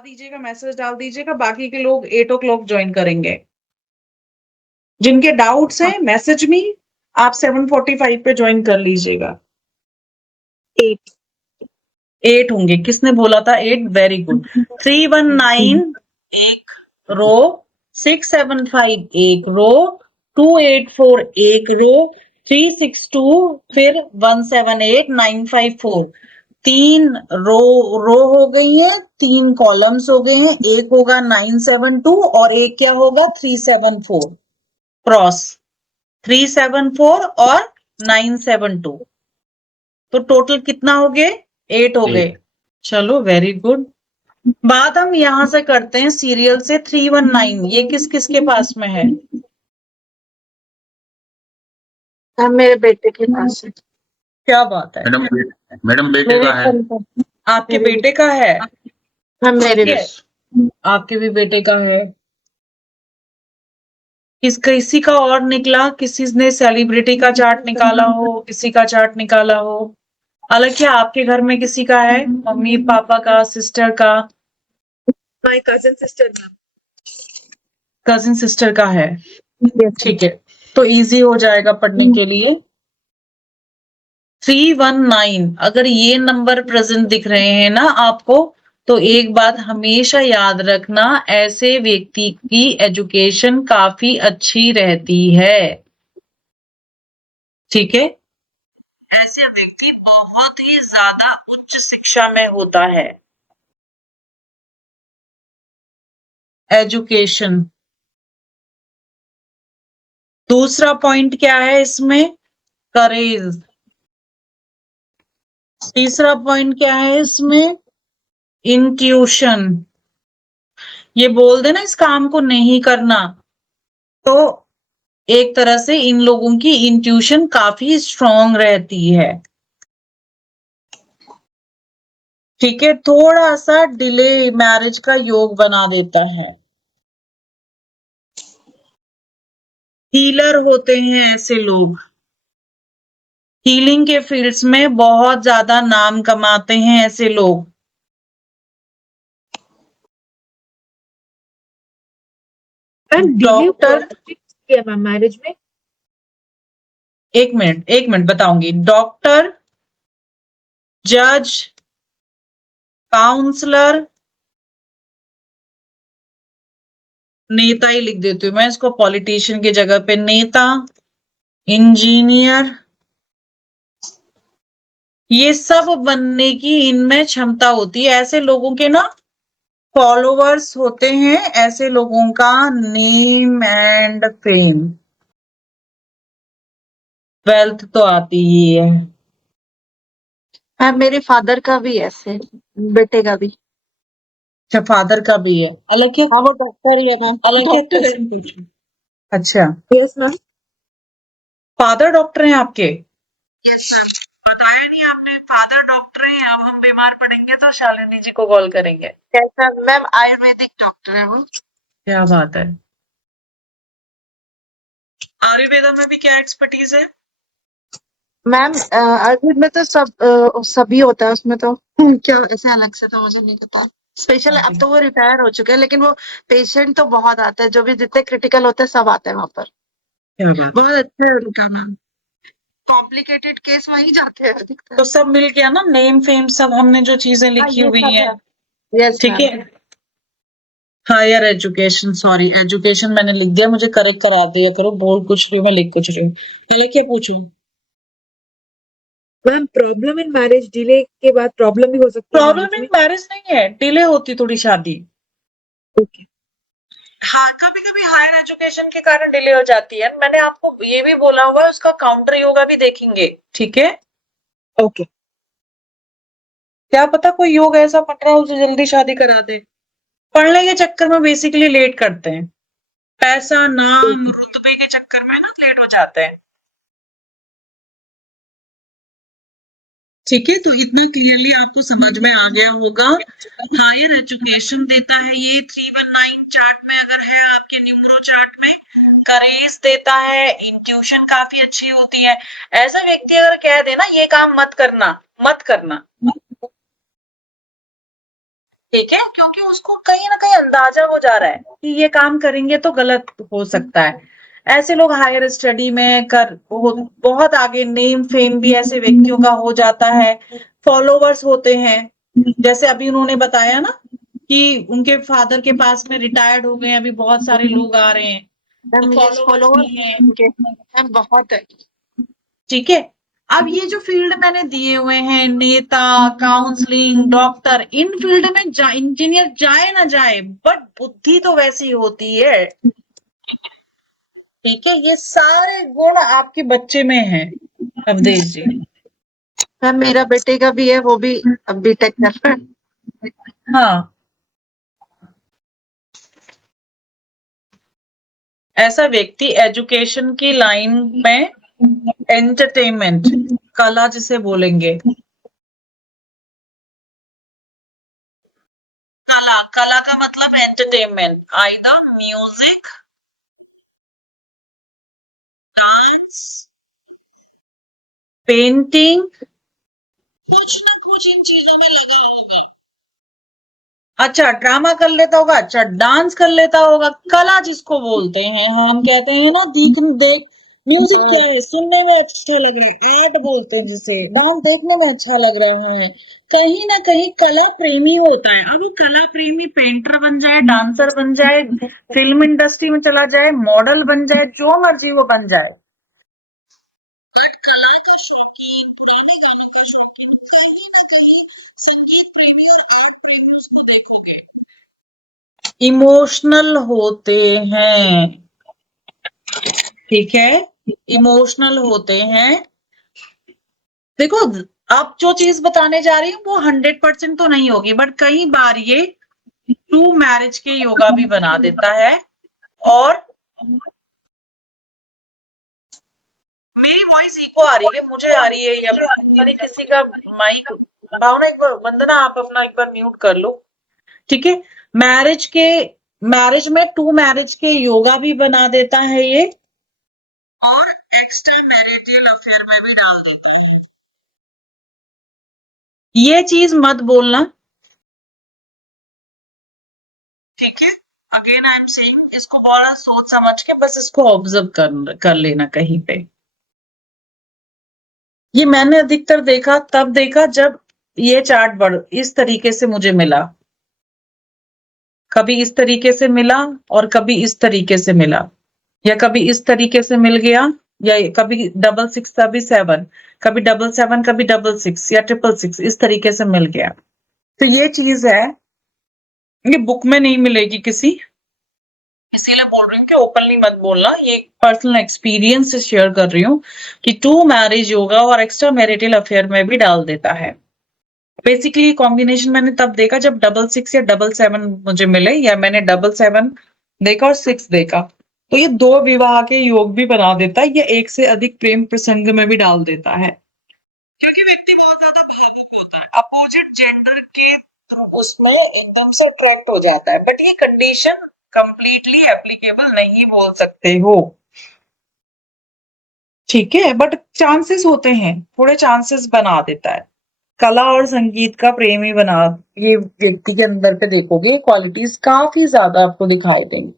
बता दीजिएगा, मैसेज डाल दीजिएगा, बाकी के लोग 8 o'clock ज्वाइन करेंगे। जिनके डाउट्स हैं मैसेज में, आप 7:45 पे ज्वाइन कर लीजिएगा। 8 होंगे, किसने बोला था 8? Very good. 319 एक रो, 675 एक रो, 284 एक रो, 362 फिर 178 954 तीन रो हो गई है, 3 कॉलम्स हो गए हैं। एक होगा 972 और एक क्या होगा 374 क्रॉस 374 और 972। तो टोटल कितना हो गए? 8 हो गए। चलो वेरी गुड। बात हम यहां से करते हैं सीरियल से। 319 ये किस किस के पास में है? मेरे बेटे के पास है। क्या बात है मैडम बेटे का है। आपके बेटे का है? हाँ, मेरे ठीक है, आपके भी बेटे का है। किसी का और निकला? किसी ने सेलिब्रिटी का चार्ट निकाला हो, किसी का चार्ट निकाला हो? हालांकि आपके घर में किसी का है? मम्मी पापा का, सिस्टर का? My cousin sister ma'am. Cousin sister का है। ठीक है, तो इजी हो जाएगा पढ़ने के लिए। 319 अगर ये नंबर प्रेजेंट दिख रहे हैं ना आपको, तो एक बात हमेशा याद रखना, ऐसे व्यक्ति की एजुकेशन काफी अच्छी रहती है। ठीक है, ऐसे व्यक्ति बहुत ही ज्यादा उच्च शिक्षा में होता है। एजुकेशन। दूसरा पॉइंट क्या है इसमें? करेज। तीसरा पॉइंट क्या है इसमें? इंट्यूशन। ये बोल देना इस काम को नहीं करना, तो एक तरह से इन लोगों की इंट्यूशन काफी स्ट्रांग रहती है। ठीक है, थोड़ा सा डिले मैरिज का योग बना देता है। हीलर होते हैं ऐसे लोग, हीलिंग के फील्ड्स में बहुत ज्यादा नाम कमाते हैं ऐसे लोग। डॉक्टर मैरिज में। एक मिनट बताऊंगी। डॉक्टर, जज, काउंसलर, नेता ही लिख देती हूँ मैं इसको पॉलिटिशियन की जगह पे। नेता, इंजीनियर, ये सब बनने की इनमें क्षमता होती है। ऐसे लोगों के ना फॉलोवर्स होते हैं, ऐसे लोगों का नेम एंड फेम, वेल्थ तो आती ही है। मेरे फादर का भी ऐसे, बेटे का भी। अच्छा, फादर का भी है। अलग क्या? हाँ, वो डॉक्टर ही है मैम। अलग क्या डॉक्टर है। क्वेश्चन पूछूं? अच्छा, यस मैम। फादर डॉक्टर हैं आपके? बताया नहीं आपने, फादर डॉक्टर हैं। अब हम बीमार पड़ेंगे तो शालिनी जी को कॉल करेंगे। मैम आयुर्वेदिक डॉक्टर है वो। क्या बात है। आयुर्वेदा में भी क्या एक्सपर्टीज है? मैम आयुर्वेद में तो सभी होता है उसमें तो। क्या ऐसे अलग से तो मुझे नहीं पता। स्पेशल अब तो वो रिटायर हो चुके हैं, लेकिन वो पेशेंट तो बहुत आते हैं, जो भी जितने क्रिटिकल होते हैं सब आते हैं वहां पर। क्या बात। बहुत अच्छे है उनका मैम। कॉम्प्लिकेटेड केस वहीं जाते हैं अधिकतर। तो सब मिल गया ना, नेम फेम सब हमने जो चीजें लिखी हुई हैं। यस ठीक है, ma'am. Higher education, sorry education मैंने लिख दिया, मुझे करेक्ट करा दिया करो। बोल कुछ रही हूँ मैं, लिख कुछ रही हूँ। पहले क्या पूछूं? Ma'am problem in marriage delay के बाद प्रॉब्लम भी हो सकती है। प्रॉब्लम इन मैरिज नहीं है, डिले होती थोड़ी शादी। ओके। हाँ, कभी कभी हायर एजुकेशन के कारण डिले हो जाती है। मैंने आपको ये भी बोला हुआ है, उसका काउंटर योगा भी देखेंगे। ठीक है, ओके। क्या पता कोई योग ऐसा पढ़ रहा हो जो जल्दी शादी करा दे। पढ़ने के चक्कर में बेसिकली लेट करते हैं, पैसा नाम रुतबे के चक्कर में ना लेट हो जाते हैं। ठीक है, तो इतना क्लियरली आपको समझ में आ गया होगा। हायर एजुकेशन देता है ये 319 चार्ट में, अगर है आपके न्यूमरो चार्ट में। करेज देता है, इंट्यूशन काफी अच्छी होती है। ऐसा व्यक्ति अगर कह दे ना ये काम मत करना, मत करना, ठीक है, क्योंकि उसको अंदाजा हो जा रहा है कि ये काम करेंगे तो गलत हो सकता है। ऐसे लोग हायर स्टडी में बहुत आगे, नेम फेम भी ऐसे व्यक्तियों का हो जाता है, फॉलोवर्स होते हैं। जैसे अभी उन्होंने बताया ना कि उनके फादर के पास में रिटायर्ड हो गए, अभी बहुत सारे लोग आ रहे हैं, मैम तो ये फॉलोवर्स फॉलोवर भी हैं। उनके मैम बहुत है। ठीक है। अब ये जो फील्ड मैंने दिए हुए हैं, नेता, काउंसलिंग, डॉक्टर, इन फील्ड में इंजीनियर जाए ना जाए, बट बुद्धि तो वैसी होती है। ठीक है, ये सारे गुण आपके बच्चे में हैं अवधेश जी। मैम मेरा बेटे का भी है, वो भी अब बीटेक कर रहा है। हाँ, ऐसा व्यक्ति एजुकेशन की लाइन में, एंटरटेनमेंट, कला जिसे बोलेंगे, कला, कला का मतलब entertainment, either music, dance, painting, कुछ ना कुछ इन चीजों में लगा होगा। अच्छा, ड्रामा कर लेता होगा, अच्छा डांस कर लेता होगा, कला जिसको बोलते हैं, हम कहते हैं ना देख, म्यूजिक क्या है, सुनने में अच्छा लग रहा है, आर्ट बोलते हैं जिसे, डांस देखने में अच्छा लग रहा है, कहीं ना कहीं कला प्रेमी होता है। अब वो कला प्रेमी पेंटर बन जाए, डांसर बन जाए, फिल्म इंडस्ट्री में चला जाए, मॉडल बन जाए, जो मर्जी वो बन जाए, बट कला का शौकीन, गाने गाने का शौकीन, संगीत प्रेमी और आर्ट प्रेमी उसको देखोगे, इमोशनल होते हैं। ठीक है, इमोशनल होते हैं। देखो, आप जो चीज बताने जा रही हूँ वो 100% तो नहीं होगी, बट कई बार ये टू मैरिज के योगा भी बना देता है। और मेरी वॉइस इको आ रही है, मुझे आ रही है, या फिर किसी का माइक, भावना एक बार, वंदना आप अपना एक बार म्यूट कर लो। ठीक है, मैरिज में टू मैरिज के योगा भी बना देता है ये, और एक्स्ट्रा मैरिटल अफेयर में भी डाल देता है। ये चीज मत बोलना, ठीक है। अगेन आई एम सेइंग, इसको बहुत सोच समझ के बस इसको ऑब्जर्व कर लेना कहीं पे। ये मैंने अधिकतर देखा तब देखा जब ये चार्ट बढ़ इस तरीके से मुझे मिला, कभी इस तरीके से मिला और कभी इस तरीके से मिला, या कभी इस तरीके से मिल गया, या कभी 66 कभी 7, कभी 77 कभी 66 या 666, इस तरीके से मिल गया। तो ये चीज है, ये बुक में नहीं मिलेगी किसी, इसीलिए बोल रही हूँ कि ओपनली मत बोलना, ये पर्सनल एक्सपीरियंस से शेयर कर रही हूँ कि टू मैरिज योगा और एक्स्ट्रा मैरिटल अफेयर में भी डाल देता है। बेसिकली कॉम्बिनेशन मैंने तब देखा जब 66 या 77 मुझे मिले, या मैंने 77 देखा और 6 देखा, तो ये दो विवाह के योग भी बना देता है, ये एक से अधिक प्रेम प्रसंग में भी डाल देता है, क्योंकि व्यक्ति बहुत ज्यादा भावुक होता है, अपोजिट जेंडर के उसमें एकदम से अट्रैक्ट हो जाता है, बट ये कंडीशन कंप्लीटली एप्लीकेबल नहीं बोल सकते हो। ठीक है, बट चांसेस होते हैं, थोड़े चांसेस बना देता है, कला और संगीत का प्रेमी बना, ये व्यक्ति के अंदर पे देखोगे क्वालिटीज काफी ज्यादा आपको दिखाई देंगी।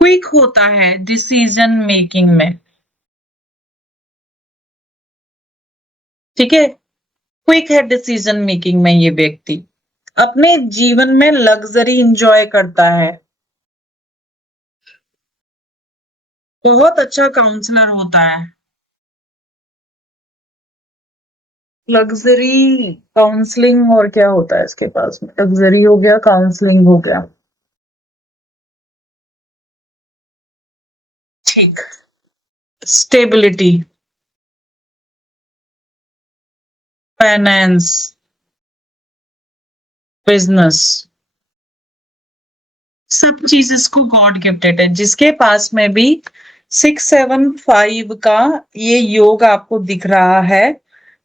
क्विक होता है डिसीजन मेकिंग में, ठीक है, क्विक है डिसीजन मेकिंग में, ये व्यक्ति अपने जीवन में लग्जरी इंजॉय करता है, बहुत अच्छा काउंसलर होता है, लग्जरी काउंसलिंग, और क्या होता है इसके पास में, लग्जरी हो गया, काउंसलिंग हो गया, ठीक, स्टेबिलिटी, फाइनेंस, बिजनेस, सब चीज इसको गॉड गिफ्टेड है। जिसके पास में भी 675 का ये योग आपको दिख रहा है,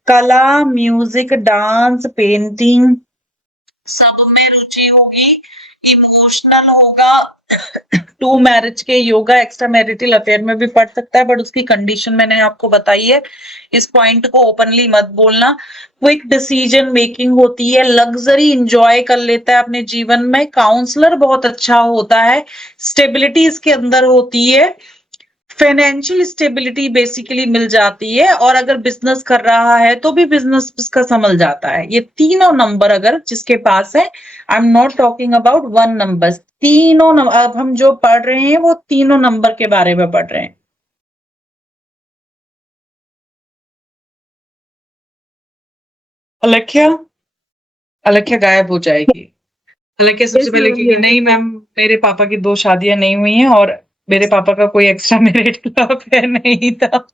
कला, म्यूजिक, डांस, पेंटिंग, सब में रुचि होगी, इमोशनल होगा, टू मैरिज के योगा एक्स्ट्रा मैरिटल अफेयर में भी पढ़ सकता है, बट उसकी कंडीशन मैंने आपको बताई है। इस पॉइंट को ओपनली मत बोलना। क्विक डिसीजन मेकिंग होती है, लग्जरी इंजॉय कर लेता है अपने जीवन में, काउंसलर बहुत अच्छा होता है, स्टेबिलिटी इसके अंदर होती है, फाइनेंशियल स्टेबिलिटी बेसिकली मिल जाती है, और अगर बिजनेस कर रहा है तो भी बिजनेस उसका संभल जाता है। ये तीनों नंबर अगर जिसके पास है, आई am not talking about one number, तीनों नंबर, अब हम जो पढ़ रहे हैं वो तीनों नंबर के बारे में पढ़ रहे हैं। अलख्या, अलख्या गायब हो जाएगी। अलख्या सबसे Yes, पहले ma'am, कहेगी yeah. नहीं मैम, मेरे पापा की 2 शादियां नहीं हुई हैं और मेरे पापा का कोई एक्स्ट्रा मैरिटल अफेयर नहीं था।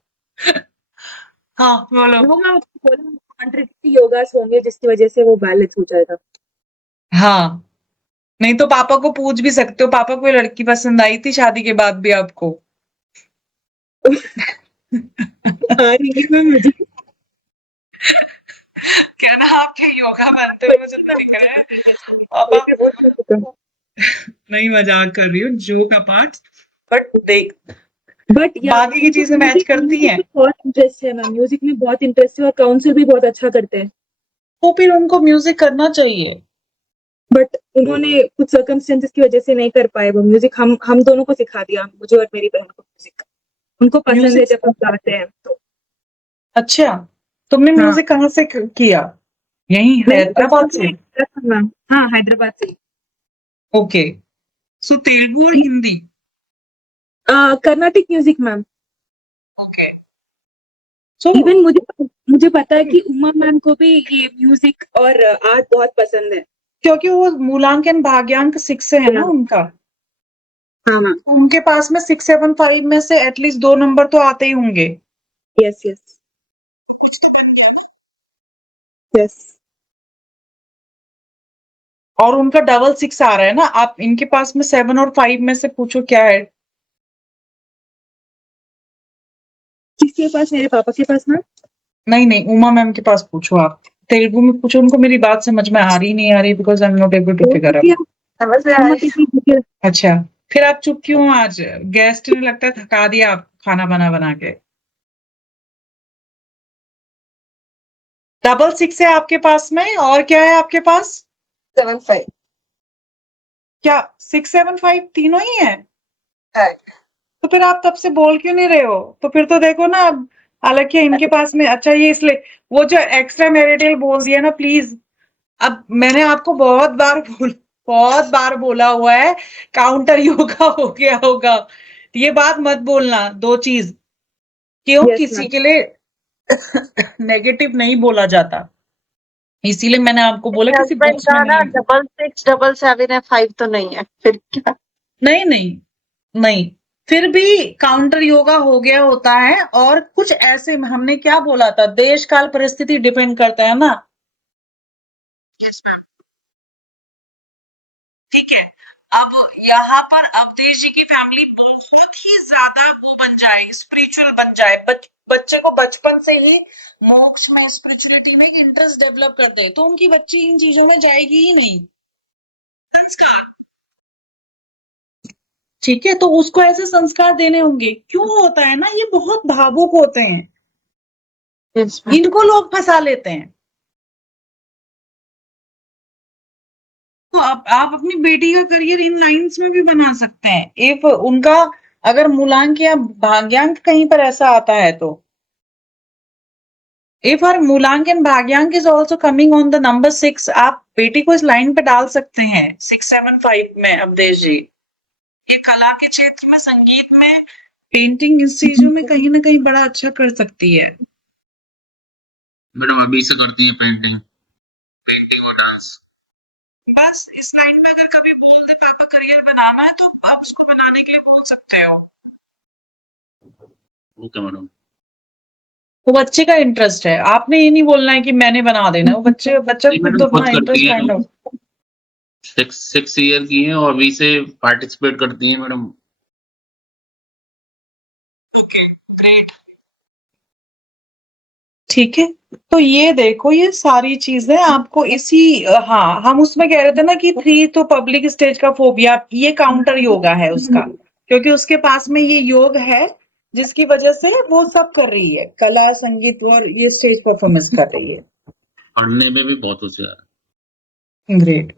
हाँ बोलो। वो मैं कॉन्ट्रेक्टिव योगास होंगे जिसकी वजह से वो बैलेंस हो जाएगा। हाँ, नहीं तो पापा को पूछ भी सकते हो, पापा कोई लड़की पसंद आई थी शादी के बाद भी आपको? हाँ नहीं मैं मुझे क्या ना आपके योगा बनते हुए मुझे तो दिख रहा है पापा। नहीं मजाक कर रही हूँ, जोक अपार्ट, बट देख बट बाकी की चीजें मैच करती हैं। बहुत इंटरेस्ट है मैम, म्यूजिक में बहुत इंटरेस्ट है और काउंसिल भी बहुत अच्छा करते हैं। तो फिर उनको म्यूजिक करना चाहिए। बट उन्होंने कुछ सर्कमस्टेंसेस की वजह से नहीं कर पाए वो म्यूजिक। हम दोनों को सिखा दिया, मुझे और मेरी बहन को म्यूजिक। उनको पसंद है म्यूजिक जब हम गाते हैं तो। अच्छा, तुमने हाँ। म्यूजिक कहाँ से किया? यहीं हैदराबाद से? मैम हाँ, हैदराबाद से। ओके, सो तेलुगु और Hindi? Carnatic music ma'am. Okay, so even मुझे पता है कि उमा मैम को भी ये म्यूजिक और आर्ट बहुत पसंद है। क्योंकि वो मूलांकन भाग्यांक 6 से है ना उनका, हाँ हाँ, तो उनके पास में 675 में से एटलीस्ट 2 नंबर तो आते ही होंगे। Yes yes yes. और उनका डबल 6 आ रहा है ना, आप इनके पास में 7 और 5 में से पूछो क्या है। किसके पास? मेरे पापा के पास मैम। नहीं नहीं, उमा मैम के पास पूछो, आप तेलुगु में पूछो उनको। मेरी बात समझ में आ रही नहीं आ रही, because I am not able to figure out. समझ में आया। अच्छा, फिर आप चुप क्यों आज? गेस्ट ने लगता है थका दिया आप खाना बना बना के। डबल 6 है आपके पास में, और क्या है आपके पास? 7-5 क्या 675 तीनों ही है? तो फिर आप तब से बोल क्यों नहीं रहे हो? तो फिर तो देखो ना अब, हालांकि इनके पास में, अच्छा ये इसलिए वो जो एक्स्ट्रा मैरिटल बोल दिया ना, प्लीज। अब मैंने आपको बहुत बार बोला हुआ है, काउंटर योगा हो गया होगा, ये बात मत बोलना। 2 चीज, क्यों Yes, किसी ma'am. के लिए नेगेटिव नहीं बोला जाता, इसीलिए मैंने आपको बोला किसी हस्बैंड बुक्स का में ना नहीं। 6-6-7 है, 5 तो नहीं है फिर क्या। नहीं नहीं नहीं, फिर भी काउंटर योगा हो गया होता है। और कुछ ऐसे हमने क्या बोला था, देश काल परिस्थिति डिपेंड करता है ना। ठीक है, अब यहाँ पर अवधेश जी की फैमिली बहुत ही ज्यादा वो बन जाए, स्पिरिचुअल बन जाए, बच्चे को बचपन से ही मोक्ष में, स्पिरिचुअलिटी में इंटरेस्ट डेवलप कर दे, तो उनकी बच्ची इन चीजों में जाएगी ही नहीं। संस्कार, ठीक है, तो उसको ऐसे संस्कार देने होंगे। क्यों होता है ना, ये बहुत भावुक होते हैं, Yes, ma'am. इनको लोग फंसा लेते हैं। तो आप अपनी बेटी का करियर इन लाइंस में भी बना सकते हैं, इफ उनका अगर मूलांक या भाग्यांक कहीं पर ऐसा आता है तो। If her mulank and bhagyank is also coming on the number 6, आप बेटी को इस लाइन पे डाल सकते हैं 675 में। अवधेश जी, ये कला के क्षेत्र में, संगीत में, पेंटिंग, इस चीजों में कहीं ना कहीं बड़ा अच्छा कर सकती है। मैडम अभी से करती है पेंटिंग, पेंटिंग और डांस। बस इस लाइन में अगर कभी बोल दे पापा करियर बनाना है, तो आप उसको बनाने के लिए बोल सकते हो। Okay madam. वो बच्चे का इंटरेस्ट है, आपने ये नहीं बोलना है कि मैंने बना देना है। वो बच्चा नहीं खुद मैडम, तो खुद अपना करती इंटरेस्ट है, फाइंड आउट। 6 ईयर की है और अभी से पार्टिसिपेट करती है मैडम। ग्रेट, ठीक है, तो ये देखो ये सारी चीजें आपको इसी हाँ हम उसमें कह रहे थे ना कि 3 तो पब्लिक स्टेज का फोबिया, ये काउंटर योगा है उसका, क्योंकि उसके पास में ये योग है जिसकी वजह से वो सब कर रही है, कला संगीत और ये स्टेज परफॉर्मेंस कर रही है। पढ़ने में भी बहुत होशियार है। ग्रेट,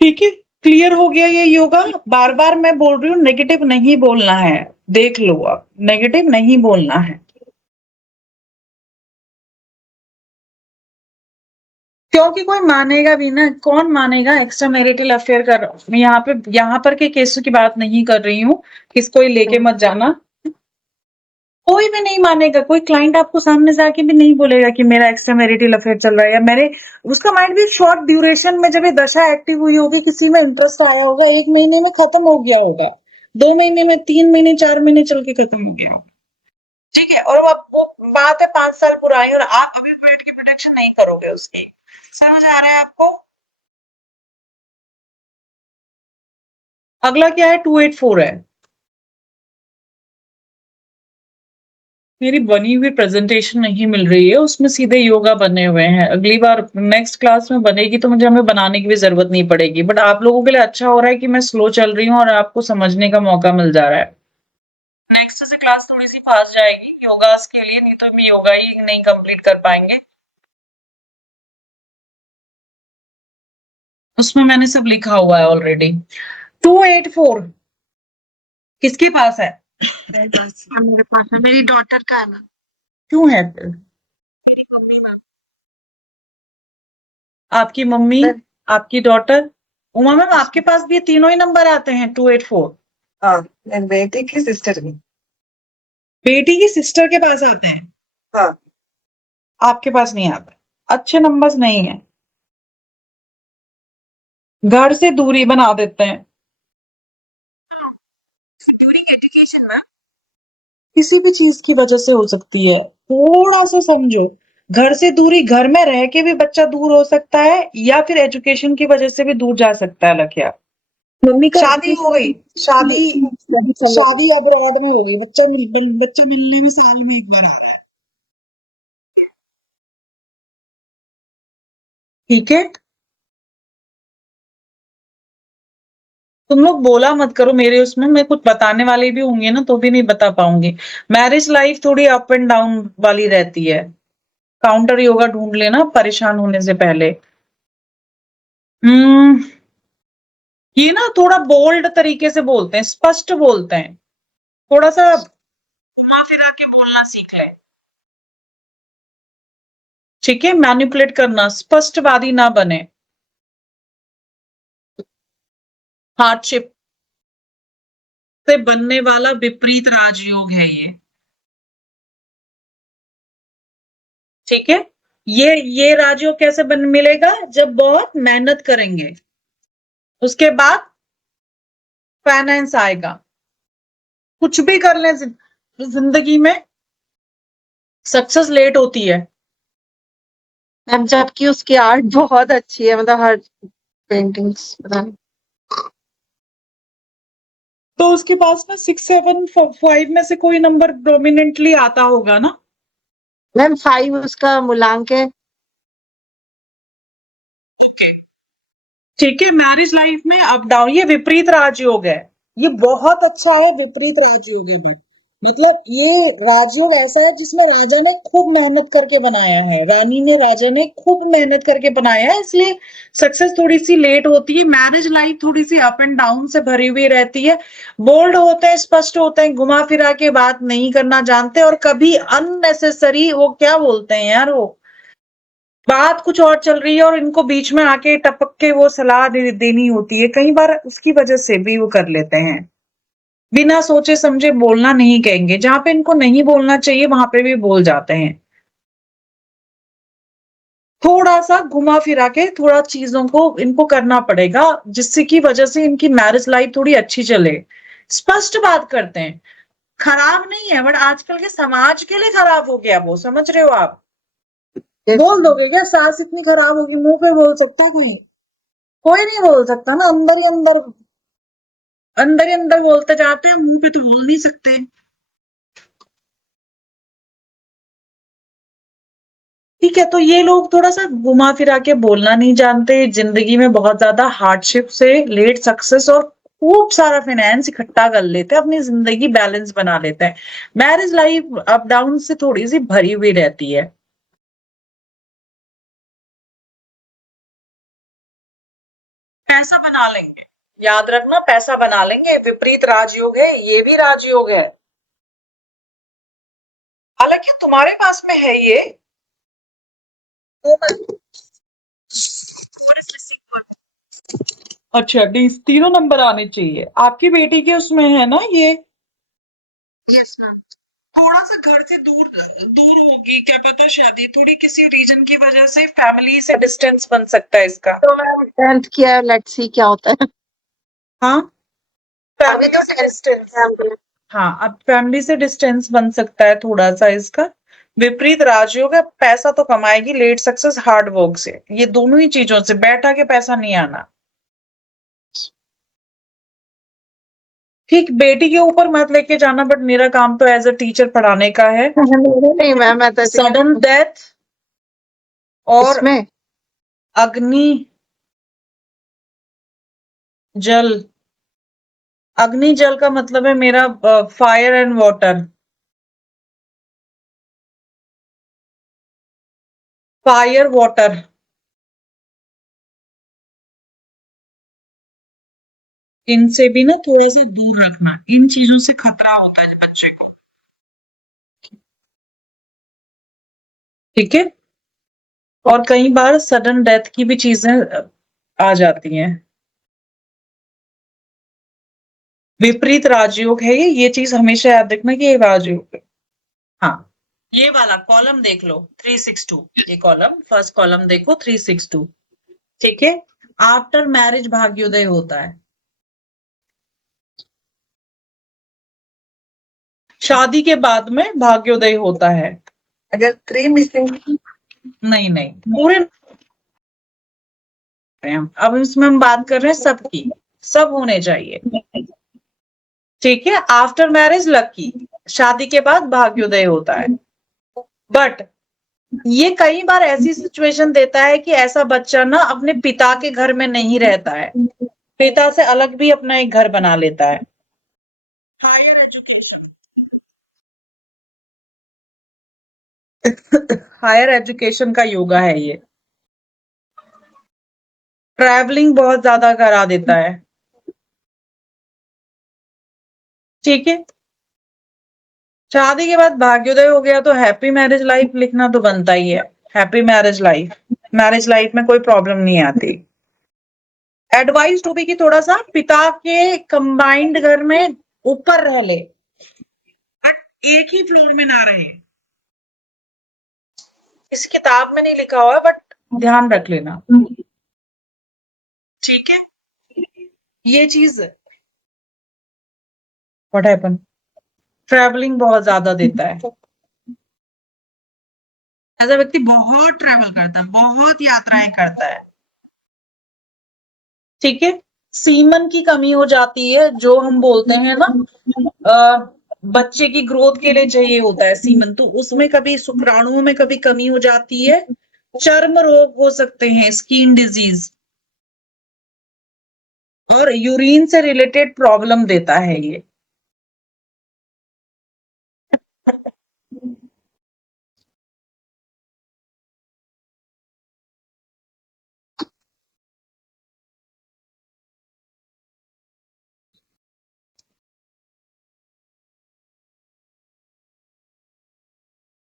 ठीक है, क्लियर हो गया ये योगा। बार बार मैं बोल रही हूँ नेगेटिव नहीं बोलना है, देख लो अब नेगेटिव नहीं बोलना है, क्योंकि कोई मानेगा भी ना, कौन मानेगा एक्स्ट्रा मैरिटल अफेयर कर, मैं यहाँ पर के केसों की बात नहीं कर रही हूँ, किसको ही लेके मत जाना, कोई भी नहीं मानेगा, कोई क्लाइंट आपको सामने से आके भी नहीं बोलेगा कि मेरा एक्स्ट्रा मैरिटल अफेयर चल रहा है, या मेरे उसका माइंड भी शॉर्ट ड्यूरेशन में जब ये दशा एक्टिव हुई होगी, किसी में इंटरेस्ट आया होगा, 1 महीने में खत्म हो गया होगा, 2 महीने में, 3 महीने, 4 महीने चल के खत्म हो गया होगा, ठीक है, और अब वो बात है 5 साल पुरानी और आप अभी पेट की प्रोटेक्शन नहीं करोगे उसकी, समझ आ रहा है आपको? अगला क्या है? 284 है। मेरी बनी हुई प्रेजेंटेशन नहीं मिल रही है, उसमें सीधे योगा बने हुए हैं, अगली बार नेक्स्ट क्लास में बनेगी तो मुझे हमें बनाने की भी जरूरत नहीं पड़ेगी, बट आप लोगों के लिए अच्छा हो रहा है कि मैं स्लो चल रही हूँ और आपको समझने का मौका मिल जा रहा है। नेक्स्ट से क्लास थोड़ी सी फास्ट जाएगी योगास के लिए, नहीं तो हम योगा ही नहीं कंप्लीट कर पाएंगे। उसमें मैंने सब लिखा हुआ है ऑलरेडी। 284 किसके पास है? मेरे पास है, मेरी डॉटर का है ना। क्यों है फिर? आपकी मम्मी, आपकी डॉटर, उमा मैम आपके पास भी ये तीनों ही नंबर आते हैं 284? हाँ, मेरी बेटी की सिस्टर की। बेटी की सिस्टर के पास आते हैं, हाँ, आपके पास नहीं आते, अच्छे नंबर्स नहीं है, घर से दूरी बना देते हैं। एजुकेशन में किसी भी चीज की वजह से हो सकती है, थोड़ा सा समझो, घर से दूरी, घर में रह के भी बच्चा दूर हो सकता है या फिर एजुकेशन की वजह से भी दूर जा सकता है। लखिया मम्मी का शादी हो गई, शादी अब्रॉड में हो गई, बच्चा मिलने में साल में एक बार आ रहा है, ठीक है, तुम लोग बोला मत करो मेरे उसमें, मैं कुछ बताने वाले भी होंगे ना तो भी नहीं बता पाऊंगी। मैरिज लाइफ थोड़ी अप एंड डाउन वाली रहती है, काउंटर योगा ढूंढ लेना परेशान होने से पहले। ये ना थोड़ा बोल्ड तरीके से बोलते हैं, स्पष्ट बोलते हैं, थोड़ा सा घुमा फिरा के बोलना सीख ले, ठीक है, मैनिपुलेट करना, स्पष्टवादी ना बने। हार्डशिप से बनने वाला विपरीत राजयोग है ये, ठीक है, ये राजयोग कैसे बन मिलेगा? जब बहुत मेहनत करेंगे, उसके बाद फाइनेंस आएगा, कुछ भी कर ले जिंदगी में सक्सेस लेट होती है। मैम जबकि उसकी आर्ट बहुत अच्छी है, मतलब हर पेंटिंग्स तो उसके पास में 6, 7, 5 में से कोई नंबर प्रोमिनेंटली आता होगा ना? मैम 5 उसका मूलांक है। ओके, ठीक है, मैरिज लाइफ में अप डाउन, ये विपरीत राजयोग है, ये बहुत अच्छा है विपरीत राजयोग में, मतलब ये राजयोग ऐसा है जिसमें राजा ने खूब मेहनत करके बनाया है, रानी ने, राजा ने खूब मेहनत करके बनाया है, इसलिए सक्सेस थोड़ी सी लेट होती है। मैरिज लाइफ थोड़ी सी अप एंड डाउन से भरी हुई रहती है, बोल्ड होते हैं, स्पष्ट होते हैं, घुमा फिरा के बात नहीं करना जानते, और कभी अननेसेसरी, वो क्या बोलते हैं यार, वो बात कुछ और चल रही है और इनको बीच में आके टपक के वो सलाह देनी होती है, कई बार उसकी वजह से भी वो कर लेते हैं, बिना सोचे समझे बोलना नहीं कहेंगे, जहां पे इनको नहीं बोलना चाहिए वहां पे भी बोल जाते हैं, थोड़ा सा घुमा फिरा के थोड़ा चीजों को इनको करना पड़ेगा, जिससे की वजह से इनकी मैरिज लाइफ थोड़ी अच्छी चले। स्पष्ट बात करते हैं, खराब नहीं है, बट आजकल के समाज के लिए खराब हो गया वो, समझ रहे हो आप? बोल दोगे क्या सास इतनी खराब होगी, मुंह पे बोल सकता कोई? कोई नहीं बोल सकता ना, अंदर ही अंदर बोलते जाते हैं, मुंह पे तो बोल नहीं सकते। ठीक है, तो ये लोग थोड़ा सा घुमा फिरा के बोलना नहीं जानते, जिंदगी में बहुत ज्यादा हार्डशिप से लेट सक्सेस और खूब सारा फाइनेंस इकट्ठा कर लेते हैं, अपनी जिंदगी बैलेंस बना लेते हैं। मैरिज लाइफ अप डाउन से थोड़ी सी भरी हुई रहती है। पैसा बना लेंगे, याद रखना, पैसा बना लेंगे। विपरीत राजयोग है, ये भी राजयोग है, हालांकि तुम्हारे पास में है ये। अच्छा, तीनों नंबर आने चाहिए आपकी बेटी के, उसमें है ना ये। Yes ma'am. थोड़ा सा घर से दूर दूर होगी, क्या पता शादी थोड़ी किसी रीजन की वजह से फैमिली से डिस्टेंस बन सकता है इसका। तो मैम 10th किया है, लेट्स सी क्या होता है। हाँ अभी तो टेस्ट है। हाँ, अब फैमिली से डिस्टेंस बन सकता है थोड़ा सा इसका। विपरीत राजयोग है, पैसा तो कमाएगी, लेट सक्सेस हार्ड वर्क से, ये दोनों ही चीजों से, बैठा के पैसा नहीं आना। ठीक, बेटी के ऊपर मत लेके जाना, बट मेरा काम तो एज अ टीचर पढ़ाने का है। नहीं मैम, मैं तो सडन डेथ और इसमें अग्नि जल, अग्नि जल का मतलब है मेरा fire and water, fire water, इनसे भी ना थोड़ा सा दूर रखना, इन चीजों से खतरा होता है बच्चे को। ठीक है, और कई बार सडन डेथ की भी चीजें आ जाती हैं। विपरीत राजयोग है ये चीज हमेशा याद रखना कि ये राजयोग है। हाँ, ये वाला कॉलम देख लो 362, ये कॉलम, फर्स्ट कॉलम देखो 362। ठीक है, आफ्टर मैरिज भाग्योदय होता है, शादी के बाद में भाग्योदय होता है। अगर 3 मिसिंग नहीं नहीं, पूरे अब इसमें हम बात कर रहे हैं सबकी, सब होने चाहिए। ठीक है, आफ्टर मैरिज लकी, शादी के बाद भाग्योदय होता है। बट ये कई बार ऐसी सिचुएशन देता है कि ऐसा बच्चा ना अपने पिता के घर में नहीं रहता है, पिता से अलग भी अपना एक घर बना लेता है। हायर एजुकेशन, हायर एजुकेशन का योगा है ये। ट्रैवलिंग बहुत ज्यादा करा देता है। ठीक है, शादी के बाद भाग्योदय हो गया तो हैप्पी मैरिज लाइफ लिखना तो बनता ही है। हैप्पी मैरिज लाइफ में कोई प्रॉब्लम नहीं आती। एडवाइस टू बी कि थोड़ा सा पिता के कंबाइंड घर में ऊपर रह ले, एक ही फ्लोर में ना रहे। इस किताब में नहीं लिखा हुआ है, बट ध्यान रख लेना। ठीक है, ये चीज व्हाट हैपन, ट्रैवलिंग बहुत ज्यादा देता है। ऐसा व्यक्ति बहुत ट्रैवल करता है, बहुत यात्राएं करता है। ठीक है, सीमन की कमी हो जाती है, जो हम बोलते हैं ना, बच्चे की ग्रोथ के लिए चाहिए होता है सीमन, तो उसमें कभी शुक्राणुओं में कभी कमी हो जाती है। चर्म रोग हो सकते हैं, स्किन डिजीज, और यूरिन से रिलेटेड प्रॉब्लम देता है ये।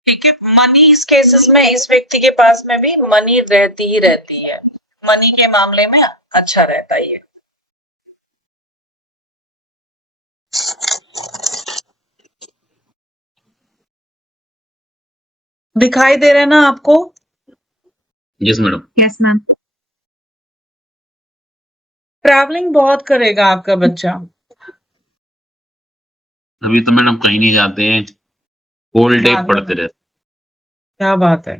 ठीक है, मनी इस केसेस में इस व्यक्ति के पास में भी मनी रहती ही रहती है, मनी के मामले में अच्छा रहता ही है। दिखाई दे रहा है ना आपको? Yes madam. Yes ma'am. Travelling बहुत करेगा आपका बच्चा। अभी तो मैडम कहीं नहीं जाते हैं, होल डे बाद में पढ़ते रहते। क्या बात है।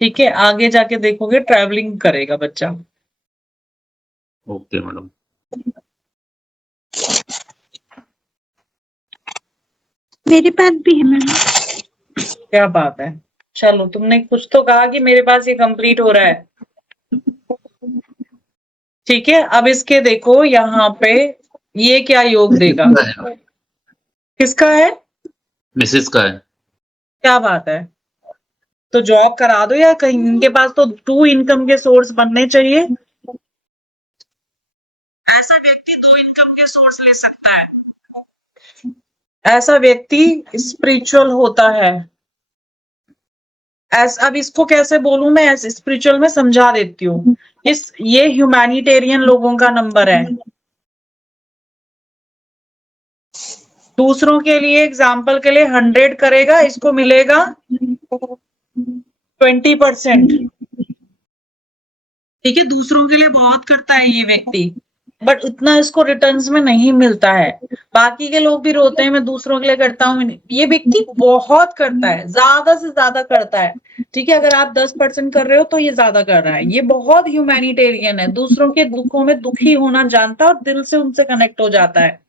ठीक है, आगे जाके देखोगे ट्रैवलिंग करेगा बच्चा। Okay madam. मेरे पास भी है मैम। क्या बात है। चलो, तुमने कुछ तो कहा कि मेरे पास ये कंप्लीट हो रहा है। ठीक है, अब इसके देखो यहाँ पे ये क्या योग देगा, किसका है? मिसेस का है। क्या बात है। तो जॉब करा दो या कहीं, इनके पास तो 2 इनकम के सोर्स बनने चाहिए। ऐसा व्यक्ति 2 इनकम के सोर्स ले सकता है। ऐसा व्यक्ति स्पिरिचुअल होता है। अब इसको कैसे बोलूं मैं, स्पिरिचुअल में समझा देती हूँ। ये ह्यूमैनिटेरियन लोगों का नंबर है। दूसरों के लिए, एग्जाम्पल के लिए 100 करेगा, इसको मिलेगा 20%। ठीक है, दूसरों के लिए बहुत करता है ये व्यक्ति, बट उतना इसको रिटर्न्स में नहीं मिलता है। बाकी के लोग भी रोते हैं मैं दूसरों के लिए करता हूँ, ये व्यक्ति बहुत करता है, ज्यादा से ज्यादा करता है। ठीक है, अगर आप 10% कर रहे हो तो ये ज्यादा कर रहा है। ये बहुत ह्यूमैनिटेरियन है, दूसरों के दुखों में दुखी होना जानता है और दिल से उनसे कनेक्ट हो जाता है।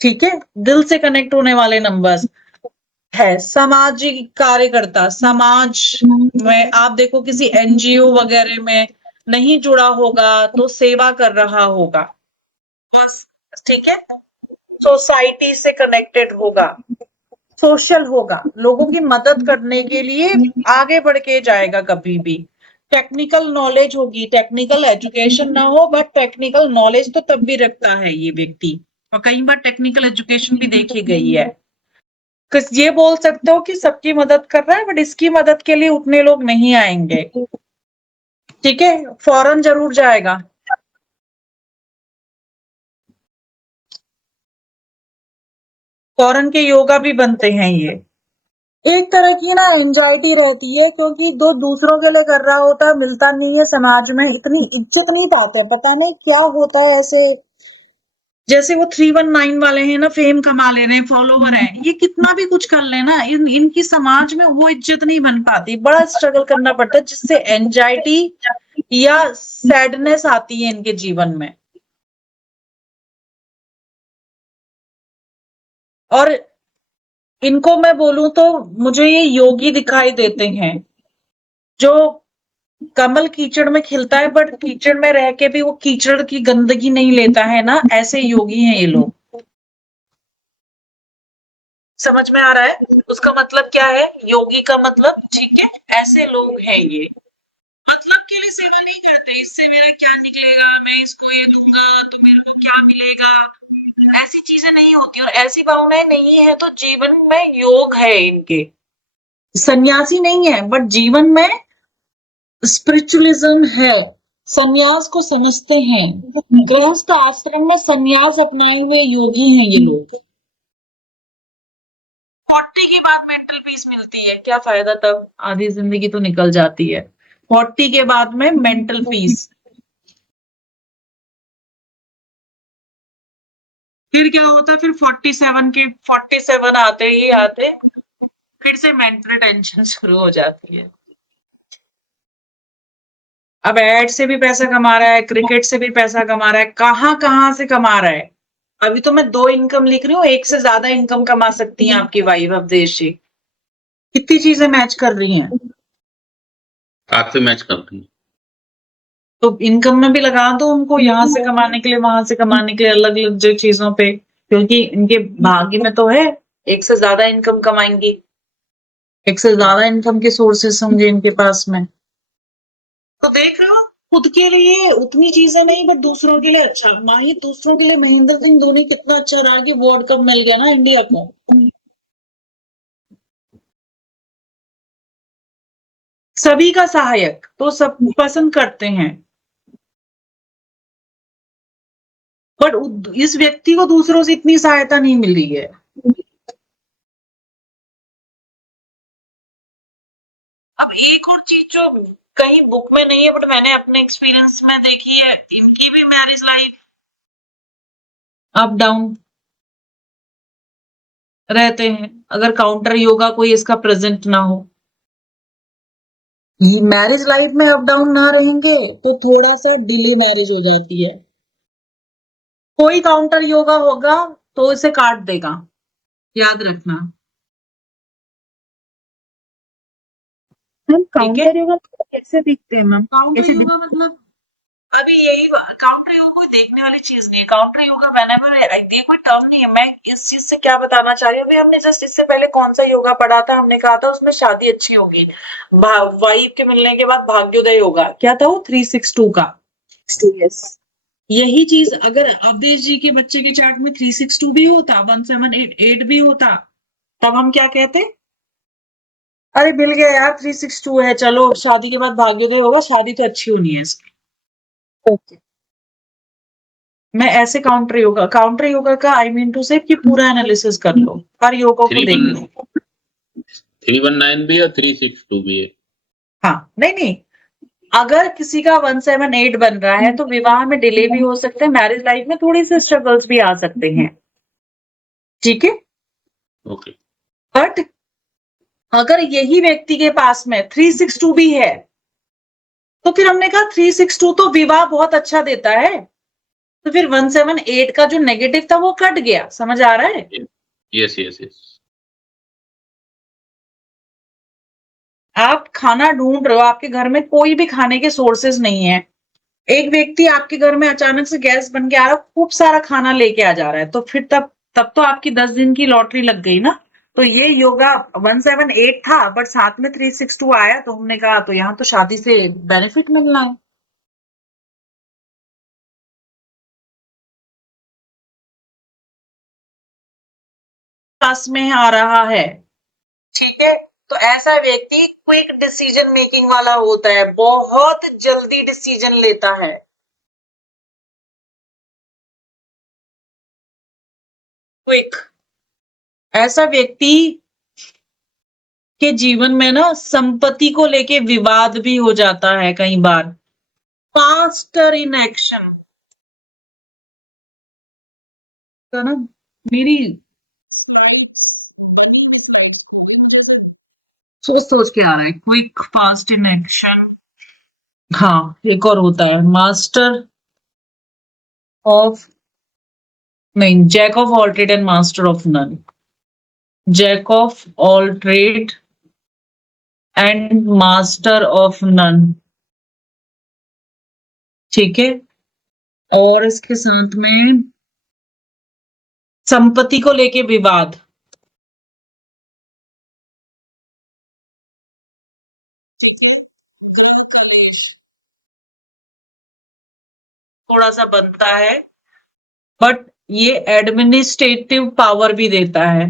ठीक है, दिल से कनेक्ट होने वाले नंबर्स है। सामाजिक कार्यकर्ता, समाज में आप देखो किसी एनजीओ वगैरह में नहीं जुड़ा होगा तो सेवा कर रहा होगा। ठीक है, सोसाइटी से कनेक्टेड होगा, सोशल होगा, लोगों की मदद करने के लिए आगे बढ़ के जाएगा कभी भी। टेक्निकल नॉलेज होगी, टेक्निकल एजुकेशन ना हो बट टेक्निकल नॉलेज तो तब भी रखता है ये व्यक्ति, और कई बार टेक्निकल एजुकेशन भी देखी गई है। ये बोल सकते हो कि सबकी मदद कर रहा है बट इसकी मदद के लिए उतने लोग नहीं आएंगे। ठीक है, फौरन जरूर जाएगा। फौरन के योगा भी बनते हैं ये। एक तरह की ना एंजाइटी रहती है, क्योंकि जो दूसरों के लिए कर रहा होता है मिलता नहीं है, समाज में इतनी इज्जत नहीं पाते, पता नहीं क्या होता है ऐसे। जैसे वो 319 वाले हैं ना, फेम कमा ले रहे हैं, फॉलोवर हैं, ये कितना भी कुछ कर लेना, इनकी समाज में वो इज्जत नहीं बन पाती, बड़ा स्ट्रगल करना पड़ता है, जिससे एंजाइटी या सैडनेस आती है इनके जीवन में। और इनको मैं बोलूं तो मुझे ये योगी दिखाई देते हैं, जो कमल कीचड़ में खिलता है बट कीचड़ में रह के भी वो कीचड़ की गंदगी नहीं लेता है ना, ऐसे योगी हैं ये लोग। समझ में आ रहा है उसका मतलब क्या है, योगी का मतलब? ठीक है, ऐसे लोग हैं ये। मतलब के लिए सेवा नहीं करते, इससे मेरा क्या निकलेगा, मैं इसको ये दूंगा तो मेरे को क्या मिलेगा, ऐसी चीजें नहीं होती। और ऐसी भावनाएं नहीं है तो जीवन में योग है इनके। सन्यासी नहीं है बट जीवन में स्पिरिचुअलिज्म है, सन्यास को समझते हैं। गृहस्थ आश्रम में सन्यास अपनाए हुए योगी हैं ये लोग। 40 के बाद मेंटल पीस मिलती है, क्या फायदा तब, आधी जिंदगी तो निकल जाती है। 40 के बाद में मेंटल पीस, फिर क्या होता है, फिर 47 आते ही आते फिर से मेंटल टेंशन शुरू हो जाती है। अब एड से भी पैसा कमा रहा है, क्रिकेट से भी पैसा कमा रहा है, कहाँ से कमा रहा है। अभी तो मैं 2 इनकम लिख रही हूँ, एक से ज्यादा इनकम कमा सकती हैं आपकी वाइफ अवधेश जी। कितनी चीजें मैच कर रही हैं, आपसे मैच करती है। तो इनकम में भी लगा दो उनको, यहाँ से कमाने के लिए, वहां से कमाने के लिए, अलग अलग जो चीजों पे, क्योंकि इनके भाग्य में तो है एक से ज्यादा इनकम कमाएंगी, एक से ज्यादा इनकम के सोर्सेस होंगे इनके पास में। तो देख रहे हो, खुद के लिए उतनी चीजें नहीं बट दूसरों के लिए अच्छा। माही दूसरों के लिए महेंद्र सिंह धोनी कितना अच्छा रहा कि वर्ल्ड कप मिल गया ना इंडिया को। सभी का सहायक तो सब पसंद करते हैं, बट इस व्यक्ति को दूसरों से इतनी सहायता नहीं मिल रही है। अब एक और चीज जो कहीं बुक में नहीं है बट मैंने अपने एक्सपीरियंस में देखी है, इनकी भी मैरिज लाइफ अप डाउन रहते हैं, अगर काउंटर योगा कोई इसका प्रेजेंट ना हो। मैरिज लाइफ में अप डाउन ना रहेंगे तो थोड़ा सा डिले मैरिज हो जाती है। कोई काउंटर योगा होगा तो इसे काट देगा, याद रखना। मैम काउंटर योगा कैसे दिखते हैं मैम? काउंटर कैसे योगा मतलब अभी यही काउंटर योगा कोई देखने वाली चीज नहीं है। काउंटर योगा व्हेनेवर ये कोई टर्म नहीं है। मैं इस चीज से क्या बताना चाह रही हूँ, अभी हमने जस्ट इससे पहले कौन सा योगा पढ़ा था, हमने कहा था उसमें शादी अच्छी होगी, वाइफ के मिलने के बाद भाग्योदय योगा, क्या था वो 362 का। यस यही चीज अगर अवधेश जी के बच्चे के चार्ट में 362 भी होता, 1788 भी होता, तब हम क्या कहते? अरे मिल गया यार 362 है, चलो शादी के बाद भाग्योदय होगा, शादी तो अच्छी होनी है इसकी। ओके मैं ऐसे काउंटर योगा का आई मीन टू से कि पूरा एनालिसिस कर लो, हर योगा को देख लो। 319 भी और 362 भी है। हाँ नहीं, अगर किसी का 178 बन रहा है तो विवाह में डिले भी हो सकता है, मैरिज लाइफ में थोड़ी सी स्ट्रगल्स भी आ सकते हैं, ठीक है। ओके बट अगर यही व्यक्ति के पास में 362 भी है तो फिर हमने कहा 362 तो विवाह बहुत अच्छा देता है, तो फिर 178 का जो नेगेटिव था वो कट गया, समझ आ रहा है? यस यस यस आप खाना ढूंढ रहे हो, आपके घर में कोई भी खाने के सोर्सेज नहीं है, एक व्यक्ति आपके घर में अचानक से गैस बन के आ रहा है, खूब सारा खाना लेके आ जा रहा है, तो फिर तब तो आपकी 10 दिन की लॉटरी लग गई ना। तो ये योगा 178 था बट साथ में 362 आया, तो हमने कहा तो यहाँ तो शादी से बेनिफिट मिलना है। पास में आ रहा है, ठीक है, तो ऐसा व्यक्ति क्विक डिसीजन मेकिंग वाला होता है, बहुत जल्दी डिसीजन लेता है। क्विक, ऐसा व्यक्ति के जीवन में ना संपत्ति को लेके विवाद भी हो जाता है कई बार। फास्टर इन एक्शन ना, मेरी सोच के आ रहा है क्विक फास्ट इन एक्शन। हाँ एक और होता है मास्टर ऑफ, नहीं, jack of all trade and master of none, jack of all trade and master of none, ठीक है। और इसके साथ में संपत्ति को लेके विवाद, थोड़ा सा बनता है, बट ये एडमिनिस्ट्रेटिव पावर भी देता है।